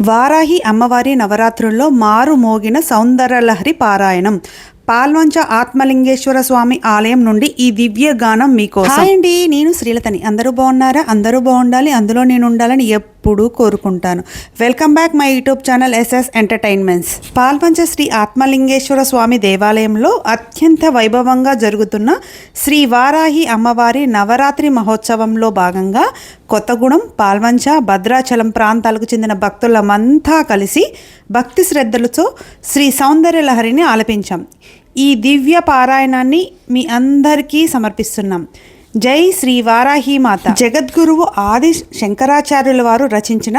వారాహి అమ్మవారి నవరాత్రుల్లో మారు మోగిన సౌందర్యలహరి పారాయణం పాల్వంచ ఆత్మలింగేశ్వర స్వామి ఆలయం నుండి ఈ దివ్య గానం మీకోసం. హాయ్ అండి, నేను శ్రీలతని. అందరూ బాగున్నారా? అందరూ బాగుండాలి, అందులో నేను ఉండాలని ఎప్పుడూ కోరుకుంటాను. Welcome back my YouTube channel SS entertainments. Palvancha Shri Atmalingeshwara Swamy దేవాలయంలో అత్యంత వైభవంగా జరుగుతున్న శ్రీ వారాహి అమ్మవారి నవరాత్రి మహోత్సవంలో భాగంగా కొత్తగూడెం, పాల్వంచ, భద్రాచలం ప్రాంతాలకు చెందిన భక్తులమంతా కలిసి భక్తి శ్రద్ధలతో శ్రీ సౌందర్యలహరిని ఆలపించాం. ఈ దివ్య పారాయణాన్ని మీ అందరికీ సమర్పిస్తున్నాం. జై శ్రీ వారాహి మాత. జగద్గురువు ఆది శంకరాచార్యుల వారు రచించిన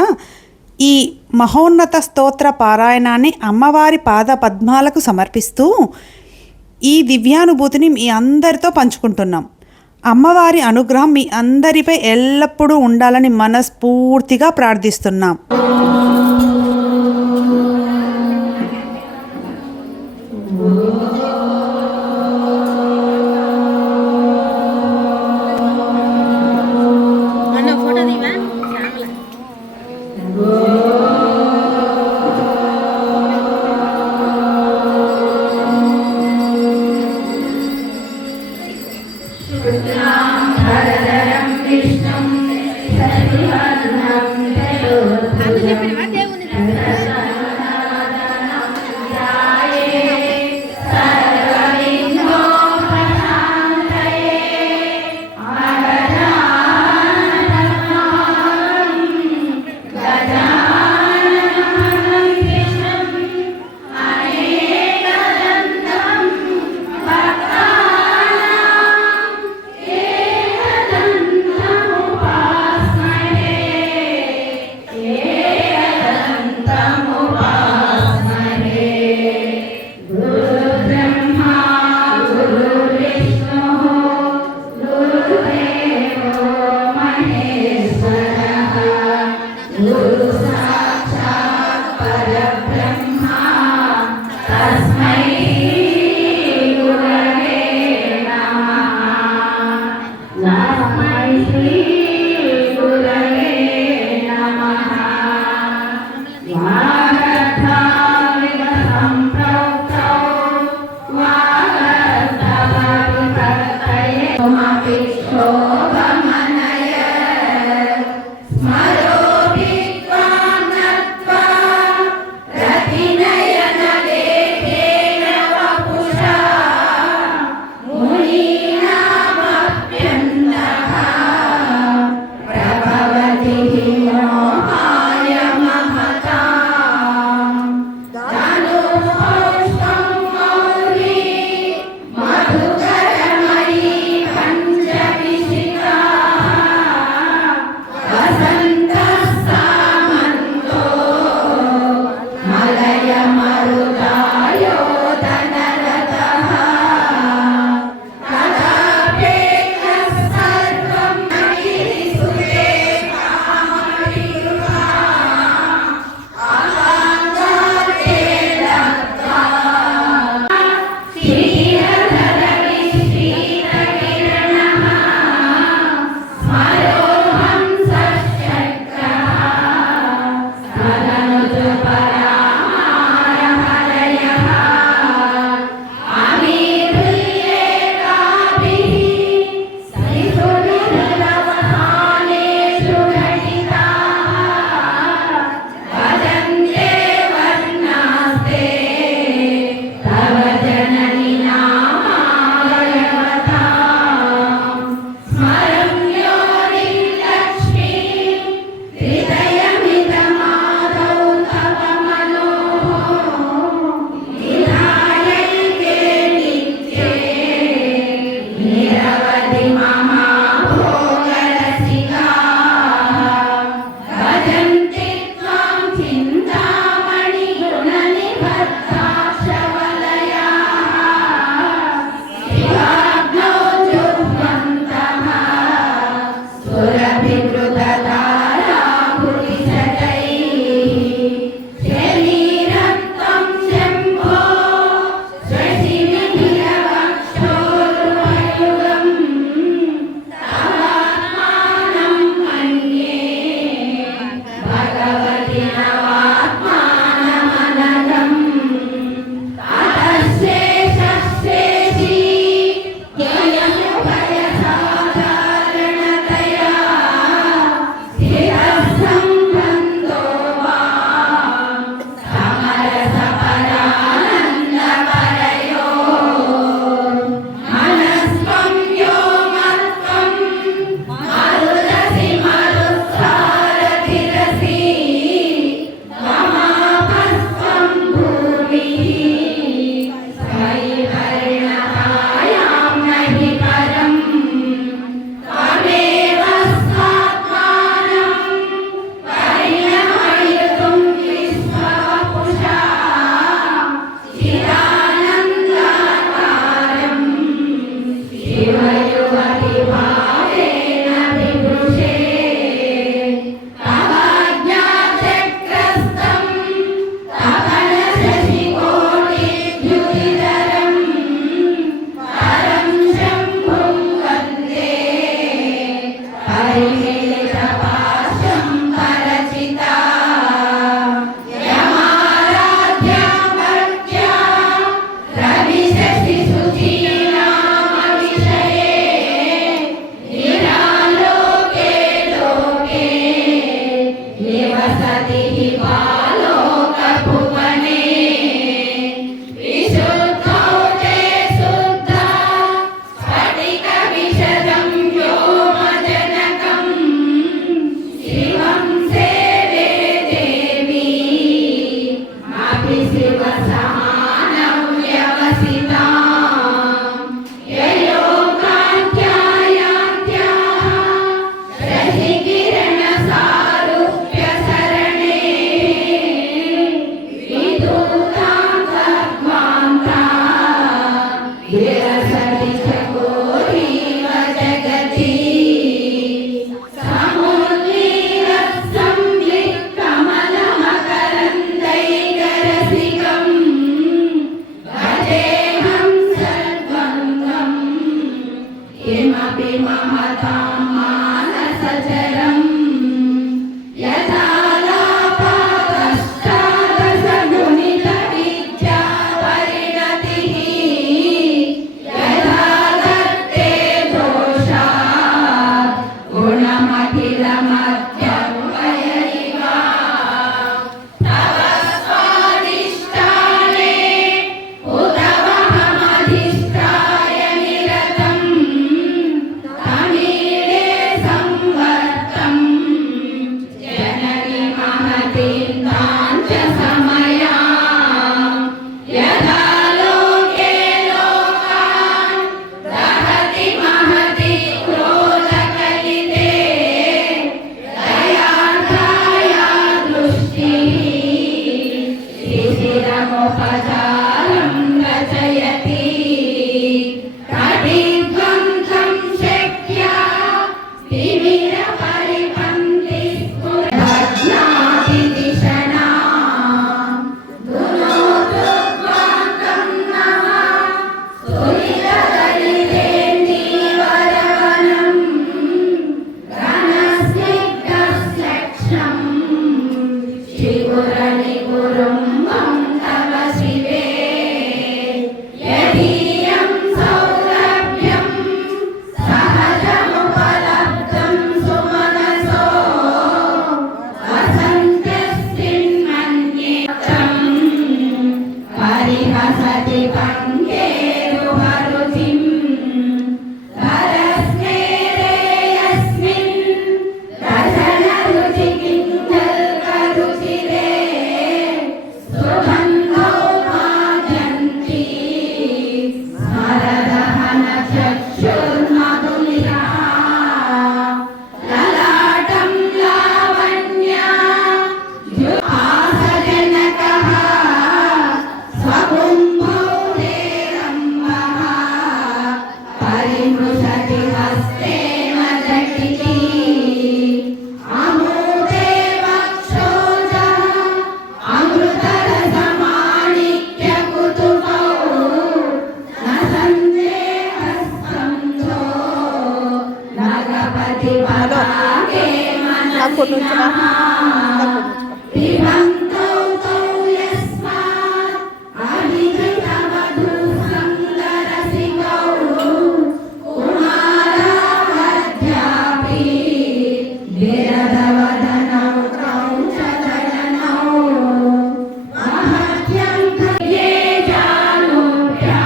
ఈ మహోన్నత స్తోత్ర పారాయణాన్ని అమ్మవారి పాద పద్మాలకు సమర్పిస్తూ ఈ దివ్యానుభూతిని మీ అందరితో పంచుకుంటున్నాం. అమ్మవారి అనుగ్రహం మీ అందరిపై ఎల్లప్పుడూ ఉండాలని మనస్ఫూర్తిగా ప్రార్థిస్తున్నాం. విష్ణుం वसति पङ्केरुहरुचिं धरस्मेरे यस्मिन् रसनरुचिकिञ्जल्करुचिरे सुगन्धो माजन्ति स्मरदहनचक्षुर्मधुलिका ललाटं लावण्या जुहासजनकः स्वकुम्भो हेरम्बः परिमृशति हस्तेन जटिति अमूते वक्षोजः अमृतरसमाणिक्यकुतुकौ न सन्देहस्कन्धो नगपतिपदागे मनसिनः पिबन्तौ तौ यस्मात् अभिजितवधूसङ्गरसिकौ कुमारावध्यापि विरदवदनौ क्रौञ्चजननौ महत्यं ये जानोभ्यां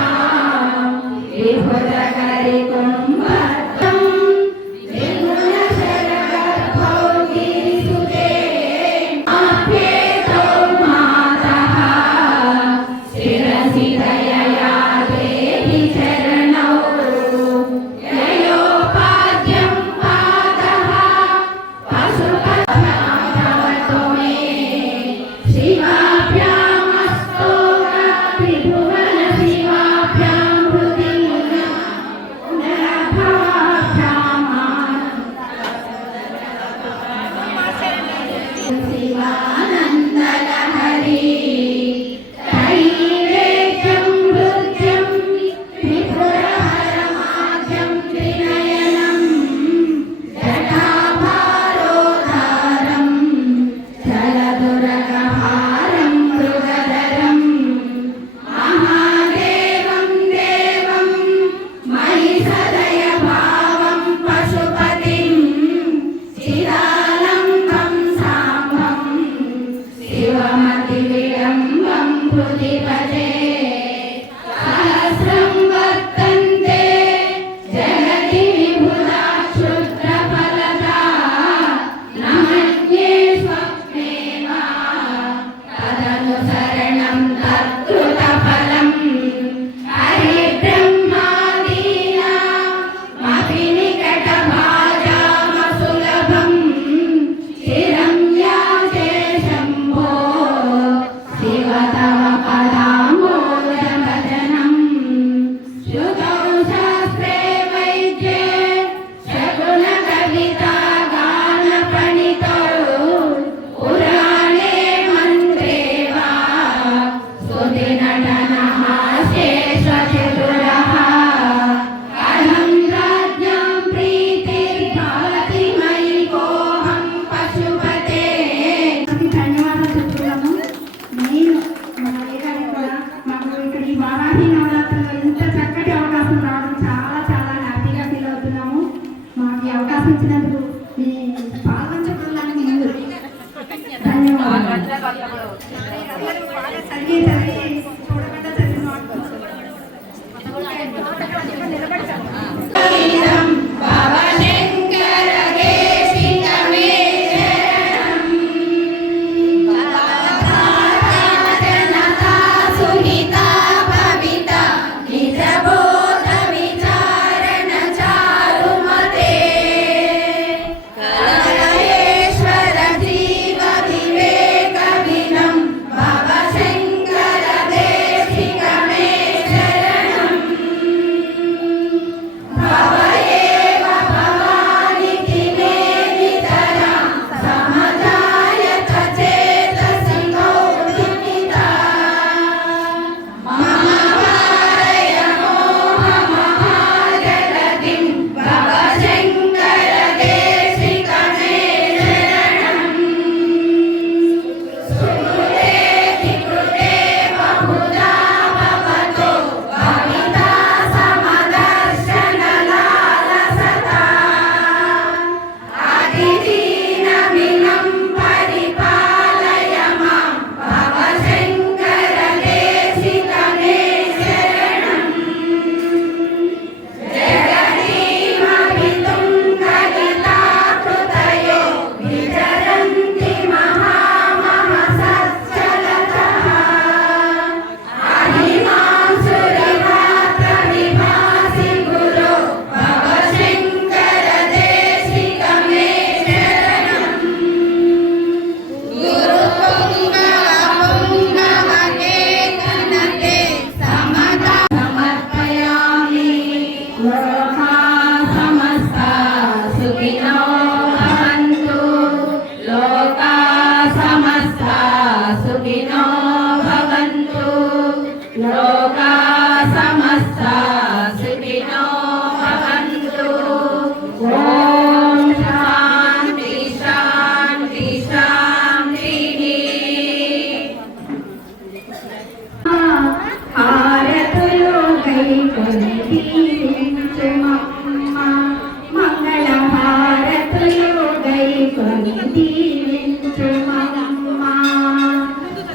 विभुतकरिकुम्भर्थं विगुणशरगर्भौ गिरिसुते आप्येतौ मातः शिरसि दयया देहि चरणौ ययोपाद्यं पादः पशुपतिभवतु मे शिवाभ्यामस्तो त्रिभुवन शिवाभ्यां हृदि शिवानन्दलहरी त्रैवेद्यं नृत्यं त्रिपुरहरमाद्यं त्रिनयनं जटाभारोद्धारं जलदुरगहारं मृगधरं महादेवं देवं मयि सदय भावं पशुपतिं चिदालम्बं साम्बं शिवमतिविडम्बं हृदि भजे सहस्रं वर्तन्ते जगति विबुधा क्षुद्रफलदा न मन्ये स्वप्ने वा तदनुसरणं तत्कृतफलम् हरिब्रह्मादीनामपि निकटभाजामसुलभम् चिरं याचे शम्भो शिव तव पदां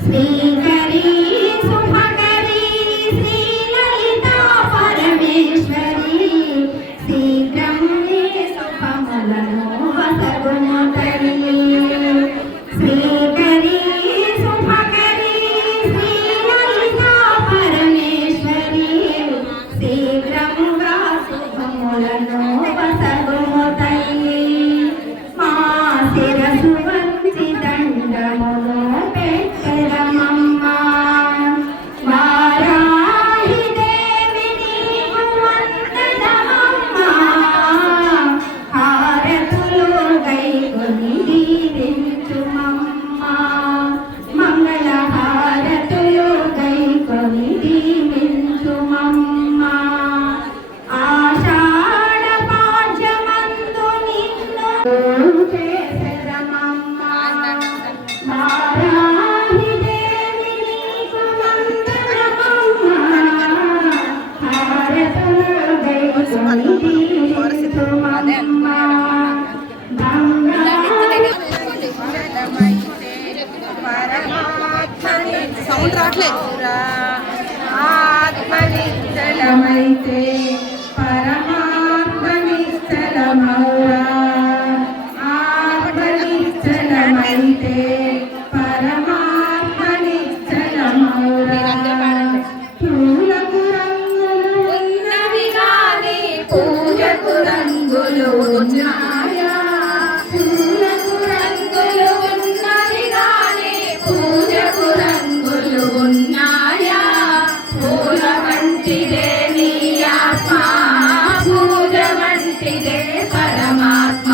శ్రీకరీ శుభకరీ శ్రీలలితా పరమేశ్వరీ శీఘ్రం నీ శుభములను వసగును తల్లి. శ్రీకరీ శుభకరీ శ్రీలలితా పరమేశ్వరీ శీఘ్రముగా శుభములను వసగును తల్లి. మా శిరసు వంచి దండములు పెట్టెదమమ్మ. వారాహి దేవి నీకు వందనమమ్మ. హారతులు గైకొని దీవించుమమ్మ. మంగళ హారతులు గైకొని దీవించుమమ్మ. ఆషాఢ పాడ్యమందు నిన్ను చేసెదమమ్మ. వారాహి దేవి నీకు వందనమమ్మ. హారతులు గైకొని దీవించుమమ్మ. సౌండ్ రావట్లేదు. ఆత్మనిశ్చలమైతే పరమాత్మనిశ్చలమౌరా. ఆత్మనిశ్చలమైతే పరమాత్మనిశ్చలమౌరా. పూలకు రంగులు ఉన్నవి గాని పూజకు రంగులు ఉన్నాయా? పూలకు రంగులు ఉన్నవి గాని పూజకు రంగులు ఉన్నాయా? పూల వంటిదే నీ ఆత్మ, పూజ వంటిదే పరమాత్మ.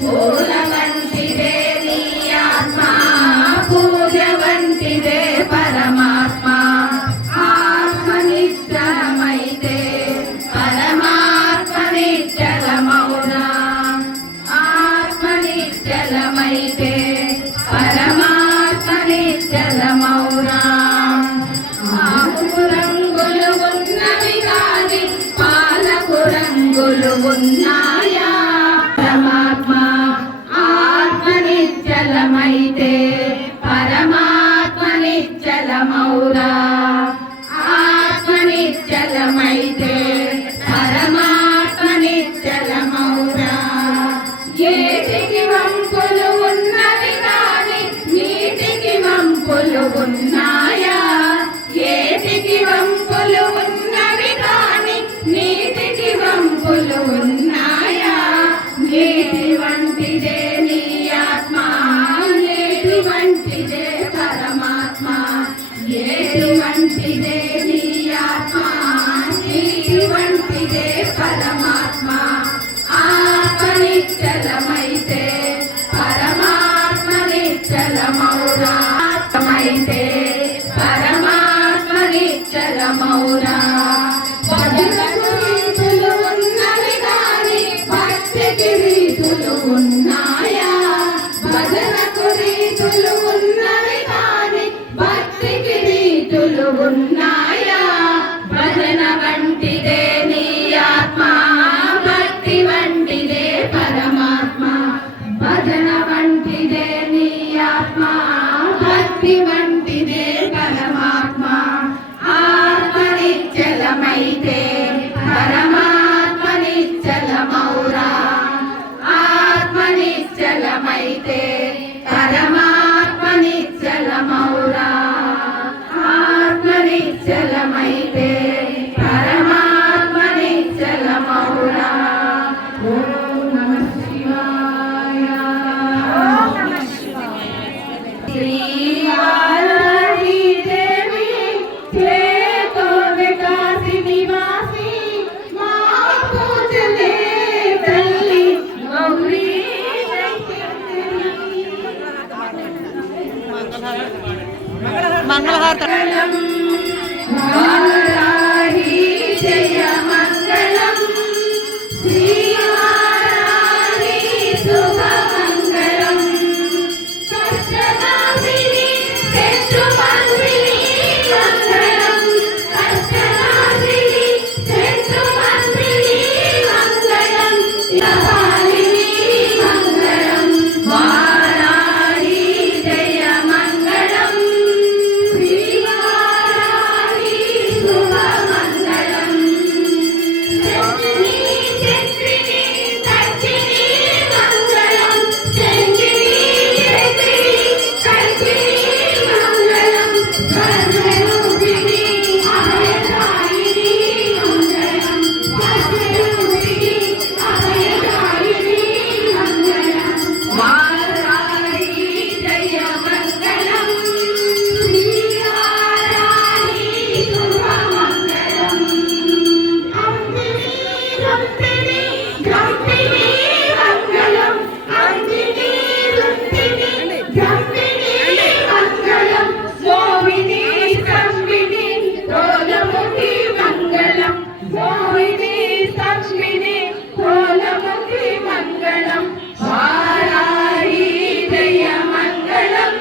పూల వంటిదే నీ ఆత్మ, పూజ వంటిదే పరమాత్మ. ఆత్మనిశ్చలమైతే పరమాత్మ నిశ్చలమౌనా. ఆత్మనిశ్చలమైతే పరమాత్మ నిశ్చలమౌనా. ఆకు రంగులు ఉన్నవి కాని పాలకు రంగులు ఉన్నాయా? పరమాత్మ ఆత్మనిశ్చలమైతే పరమాత్మ నిశ్చలమౌరా. ఆత్మనిశ్చలమైతే పరమాత్మ నిశ్చలమౌరా. ఏటికి వంపులు ఉన్నవి కాని నీటికి వంపులు ఉన్నాయా? ఏటికి వంపులు ఉన్నవి కాని నీటికి వంపులు ఉన్నాయా? నీటి వంటిదే నీ ఆత్మ, నీటి వంటిదే పరమాత్మ. ఏటి వంటిదే నీ ఆత్మ, నీటి వంటిదే పరమాత్మ. ఆత్మనిశ్చలమైతే పరమాత్మ నిశ్చలమౌరా. ఆత్మైతే పరమాత్మ నిశ్చలమౌరా. భజనకు రీతులు ఉన్నవి కాని భక్తికి రీతులు ఉన్నాయా? భజనకు రీతులు ఉన్నవి కాని భక్తికి రీతులు ఉన్నాయా? భజన వంటిదే నీ ఆత్మ, భక్తి వంటిదే పరమాత్మ. భజన వంటిదే నీ ఆత్మ, భక్తి వంటిదే పరమాత్మ. ఆత్మనిశ్చలమైతే పరమాత్మ నిశ్చలమౌరా. ఆత్మనిశ్చలమైతే పరమాత్మ నిశ్చలమౌరా. ఆత్మనిశ్చలమైతే పరమాత్మ నిశ్చలమౌరా. ఓం నమః శివాయ. శ్రీవారాహి దేవి చేతో వికాసి నివాసి మా పూజలే తల్లి గౌరీ మంగళహారతి. వారాహి జయ మంగళం. శ్రీవారాహి శుభమంగళం. కష్టనాశిని శత్రుమంత్రిని మంగళం. కష్టనాశిని శత్రుమంత్రిని మంగళం. శివహారిణి మంగళం. వారాహి జయ మంగళం. స్వర్గరూపిణి అభయదాయిని మంగళం స్వర్గరూపిణి అభయదాయిని మంగళం వారాహి జయ మంగళం శ్రీవారాహి శుభమంగళం అంజనీ రుక్మిణి గౌతమి మంగళం అంజనీ రుక్మిణి గౌతమి మంగళం మోహిని సంవిని తోలముఖి మంగళం మోహిని సంవిని తోలముఖి మంగళం వారాహి జయ మంగళం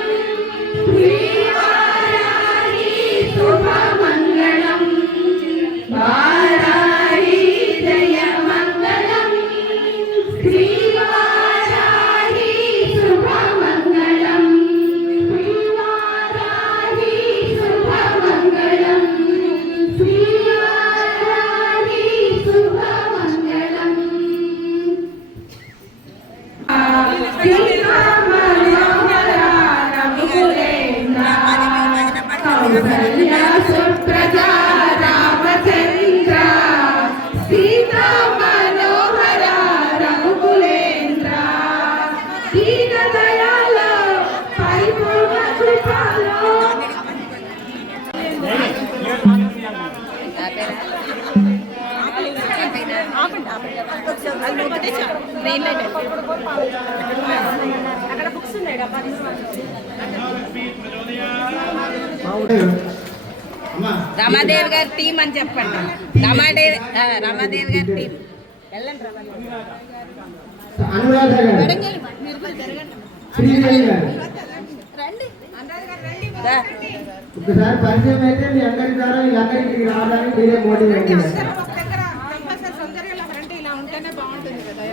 శ్రీవారాహి శుభమంగళం వారాహి జయ మంగళం శ్రీవారాహి శుభమంగళం శ్రీవారాహి శుభమంగళం శ్రీవారాహి శుభమంగళం సుప్రజా రామచంద్ర సీతా మనోహర రఘుకులేంద్ర దీన దయాళ పరిపూర్ణ కృపాలో రమాదేవి గారి టీం అని చెప్పండి. రమాదేవి గారి టీం వెళ్ళండి. అనురాధ గారు, శ్రీదేవి గారు ఒకసారి పరిచయం అయితే మీ అందరి ద్వారా వీళ్ళందరికీ రావడానికి మీరే మోటివేట్ చేస్తారు. ఇలా ఉంటేనే బాగుంటుంది కదా.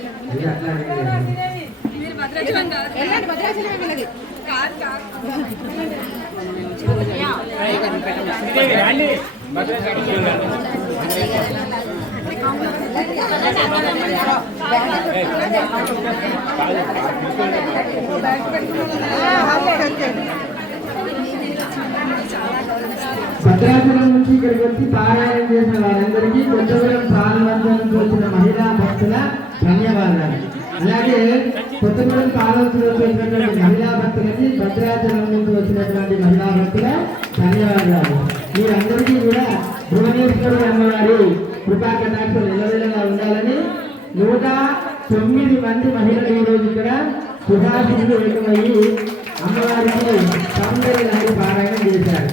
భద్రాచలం నుంచి ఇక్కడికి వచ్చి పారాయణం చేసిన వారందరికీ కొత్తగూడెం పాలవంచ నుంచి వచ్చిన మహిళా భక్తుల ధన్యవాదాలు. అలాగే కొత్తగూడెం పాలవంచ నుంచి వచ్చినటువంటి మహిళా భక్తులకి భద్రాచలం నుంచి వచ్చినటువంటి మహిళా భక్తుల ధన్యవాదాలు. మీరందరికీ కూడా భువనేశ్వరి అమ్మవారి కృపా కటాక్షలు నిలవేళగా ఉండాలని 109 మంది మహిళలు ఈ రోజు ఇక్కడ సుభాషితులు ఏకమయ్యి అమ్మవారికి సౌందర్య లహరి పారాయణం చేశారు.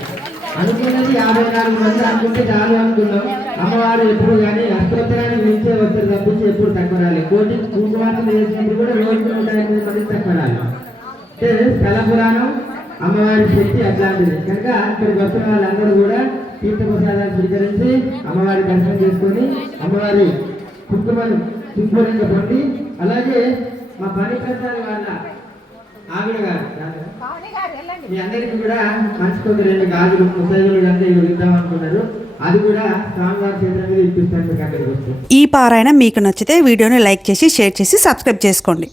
అనుకున్నది 54 మంది అనుకుంటే చాలు అనుకున్నాం. అమ్మవారు ఎప్పుడు కానీ అష్టోత్తరానికి మించే వస్తారు తప్పించి ఎప్పుడు తక్కువ రాలి. కోటి కుంకుమార్తలు చేసినప్పుడు కూడా రోజుకు 108 మంది తక్కువ రాలి. అంటే స్థల పురాణం అమ్మవారి శక్తి అట్లాంటిది కనుక ఇక్కడికి వస్తున్న వాళ్ళందరూ కూడా తీర్థప్రసాదాలు స్వీకరించి అమ్మవారి దర్శనం చేసుకొని అమ్మవారి కుంకుమను కుంకుమరంగా పొంది అలాగే మా పని ప్రసాద్ వాళ్ళ ఆవిడ గారు మీ అందరికీ కూడా మంచుకొక 2 గాజులు ముసైదులు అంటే ఇవి ఇద్దాం అనుకున్నారు. అది కూడా స్వామివారి చేతుల మీద ఇప్పిస్తాను అక్కడికి వస్తుంది. ఈ పారాయణం మీకు నచ్చితే వీడియోని లైక్ చేసి షేర్ చేసి సబ్స్క్రైబ్ చేసుకోండి.